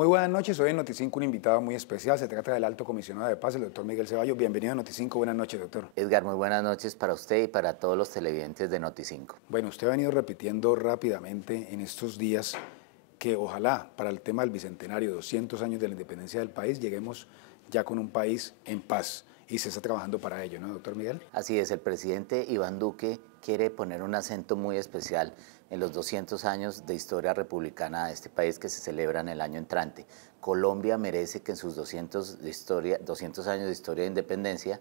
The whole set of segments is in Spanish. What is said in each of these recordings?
Muy buenas noches, hoy en Noticinco un invitado muy especial, se trata del Alto Comisionado de Paz, el doctor Miguel Ceballos. Bienvenido a Noticinco, buenas noches, doctor. Edgar, muy buenas noches para usted y para todos los televidentes de Noticinco. Bueno, usted ha venido repitiendo rápidamente en estos días que ojalá para el tema del Bicentenario, 200 años de la independencia del país, lleguemos ya con un país en paz y se está trabajando para ello, ¿no, doctor Miguel? Así es, el presidente Iván Duque quiere poner un acento muy especial en los 200 años de historia republicana de este país que se celebran el año entrante. Colombia merece que en sus 200 años de historia de independencia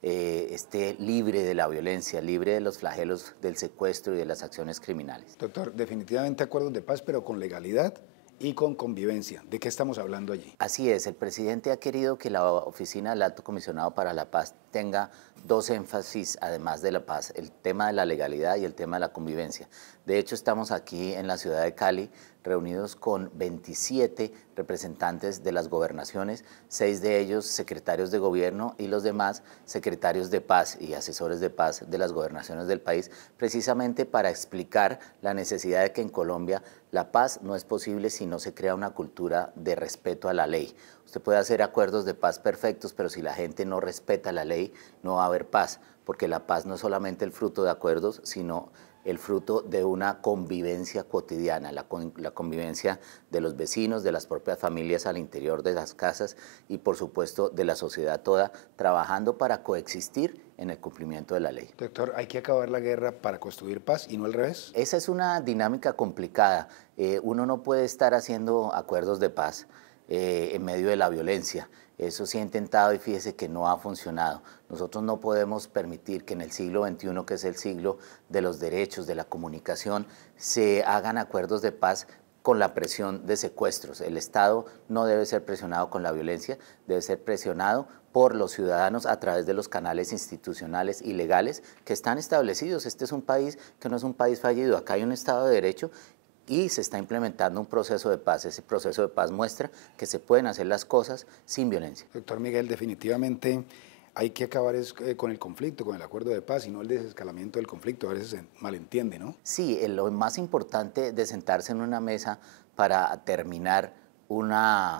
esté libre de la violencia, libre de los flagelos del secuestro y de las acciones criminales. Doctor, definitivamente acuerdos de paz, pero con legalidad y con convivencia. ¿De qué estamos hablando allí? Así es, el presidente ha querido que la oficina del Alto Comisionado para la Paz tenga dos énfasis, además de la paz, el tema de la legalidad y el tema de la convivencia. De hecho, estamos aquí en la ciudad de Cali, reunidos con 27 representantes de las gobernaciones, 6 de ellos secretarios de gobierno y los demás secretarios de paz y asesores de paz de las gobernaciones del país, precisamente para explicar la necesidad de que en Colombia la paz no es posible si no se crea una cultura de respeto a la ley. Usted puede hacer acuerdos de paz perfectos, pero si la gente no respeta la ley, no va a haber paz, porque la paz no es solamente el fruto de acuerdos, sino el fruto de una convivencia cotidiana, la convivencia de los vecinos, de las propias familias al interior de las casas y por supuesto de la sociedad toda, trabajando para coexistir en el cumplimiento de la ley. Doctor, ¿hay que acabar la guerra para construir paz y no al revés? Esa es una dinámica complicada. Uno no puede estar haciendo acuerdos de paz en medio de la violencia. Eso se ha intentado y fíjese que no ha funcionado. Nosotros no podemos permitir que en el siglo XXI, que es el siglo de los derechos, de la comunicación, se hagan acuerdos de paz con la presión de secuestros. El Estado no debe ser presionado con la violencia, debe ser presionado por los ciudadanos a través de los canales institucionales y legales que están establecidos. Este es un país que no es un país fallido, acá hay un Estado de Derecho y se está implementando un proceso de paz. Ese proceso de paz muestra que se pueden hacer las cosas sin violencia. Doctor Miguel, definitivamente hay que acabar con el conflicto, con el acuerdo de paz y no el desescalamiento del conflicto. A veces se malentiende, ¿no? Sí, lo más importante de sentarse en una mesa para terminar un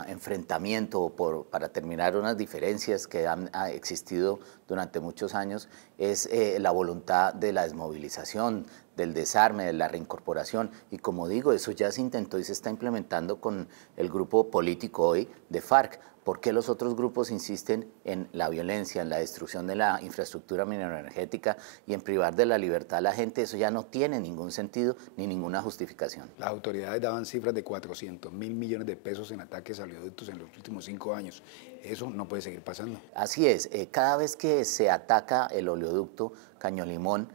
enfrentamiento o para terminar unas diferencias que han existido durante muchos años es la voluntad de la desmovilización, del desarme, de la reincorporación. Y como digo, eso ya se intentó y se está implementando con el grupo político hoy de FARC. ¿Por qué los otros grupos insisten en la violencia, en la destrucción de la infraestructura mineroenergética y en privar de la libertad a la gente? Eso ya no tiene ningún sentido ni ninguna justificación. Las autoridades daban cifras de 400.000 millones de pesos en ataques a oleoductos en los últimos 5 años. Eso no puede seguir pasando. Así es, cada vez que se ataca el oleoducto Caño Limón,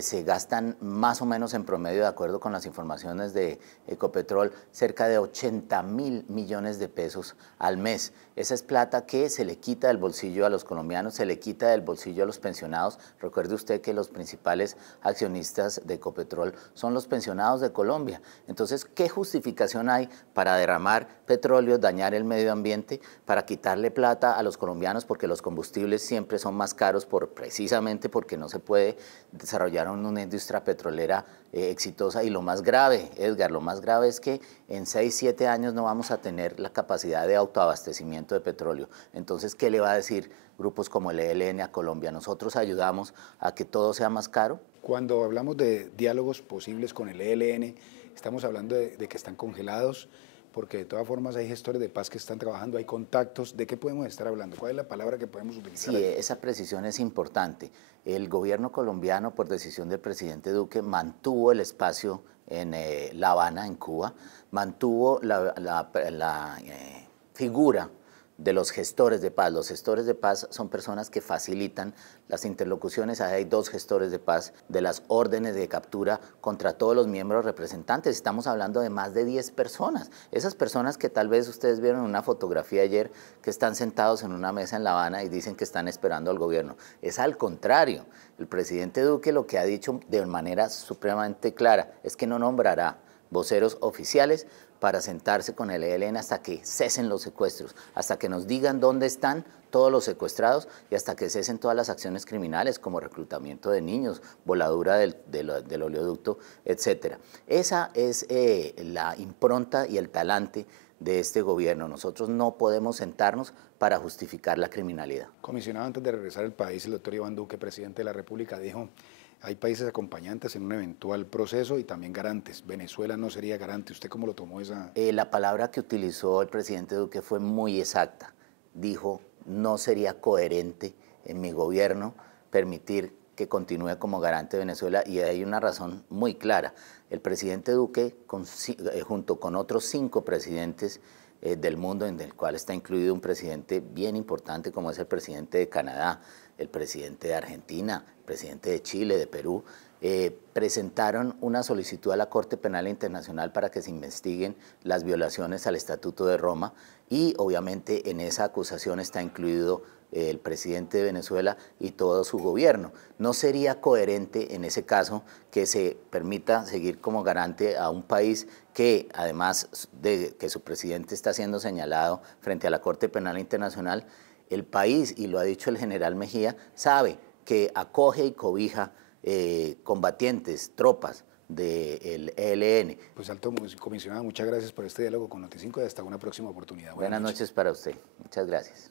se gastan más o menos en promedio, de acuerdo con las informaciones de Ecopetrol, cerca de 80.000 millones de pesos al mes. Esa es plata que se le quita del bolsillo a los colombianos, se le quita del bolsillo a los pensionados. Recuerde usted que los principales accionistas de Ecopetrol son los pensionados de Colombia. Entonces, ¿qué justificación hay para derramar petróleo, dañar el medio ambiente, para quitarle plata a los colombianos? Porque los combustibles siempre son más caros precisamente porque no se puede desarrollar una industria petrolera exitosa. Y lo más grave, Edgar, lo más grave es que en 6, 7 años no vamos a tener la capacidad de autoabastecimiento de petróleo. Entonces, ¿qué le va a decir grupos como el ELN a Colombia? ¿Nosotros ayudamos a que todo sea más caro? Cuando hablamos de diálogos posibles con el ELN, estamos hablando de que están congelados, porque de todas formas hay gestores de paz que están trabajando, hay contactos. ¿De qué podemos estar hablando? ¿Cuál es la palabra que podemos utilizar? Sí, esa precisión es importante. El gobierno colombiano, por decisión del presidente Duque, mantuvo el espacio en La Habana, en Cuba, mantuvo la figura de los gestores de paz. Los gestores de paz son personas que facilitan las interlocuciones. Hay 2 gestores de paz de las órdenes de captura contra todos los miembros representantes. Estamos hablando de más de 10 personas. Esas personas que tal vez ustedes vieron en una fotografía ayer, que están sentados en una mesa en La Habana y dicen que están esperando al gobierno. Es al contrario. El presidente Duque lo que ha dicho de manera supremamente clara es que no nombrará voceros oficiales para sentarse con el ELN hasta que cesen los secuestros, hasta que nos digan dónde están todos los secuestrados y hasta que cesen todas las acciones criminales como reclutamiento de niños, voladura del oleoducto, etc. Esa es la impronta y el talante de este gobierno. Nosotros no podemos sentarnos para justificar la criminalidad. Comisionado, antes de regresar al país, el doctor Iván Duque, presidente de la República, dijo: hay países acompañantes en un eventual proceso y también garantes. Venezuela no sería garante. ¿Usted cómo lo tomó esa? La palabra que utilizó el presidente Duque fue muy exacta. Dijo, no sería coherente en mi gobierno permitir que continúe como garante de Venezuela, y hay una razón muy clara. El presidente Duque, junto con otros 5 presidentes del mundo, en el cual está incluido un presidente bien importante como es el presidente de Canadá, el presidente de Argentina, el presidente de Chile, de Perú, presentaron una solicitud a la Corte Penal Internacional para que se investiguen las violaciones al Estatuto de Roma, y obviamente en esa acusación está incluido el presidente de Venezuela y todo su gobierno. No sería coherente en ese caso que se permita seguir como garante a un país que, además de que su presidente está siendo señalado frente a la Corte Penal Internacional, el país, y lo ha dicho el general Mejía, sabe que acoge y cobija combatientes, tropas del ELN. Pues alto comisionado, muchas gracias por este diálogo con Noticinco y hasta una próxima oportunidad. Buenas noches para usted. Muchas gracias.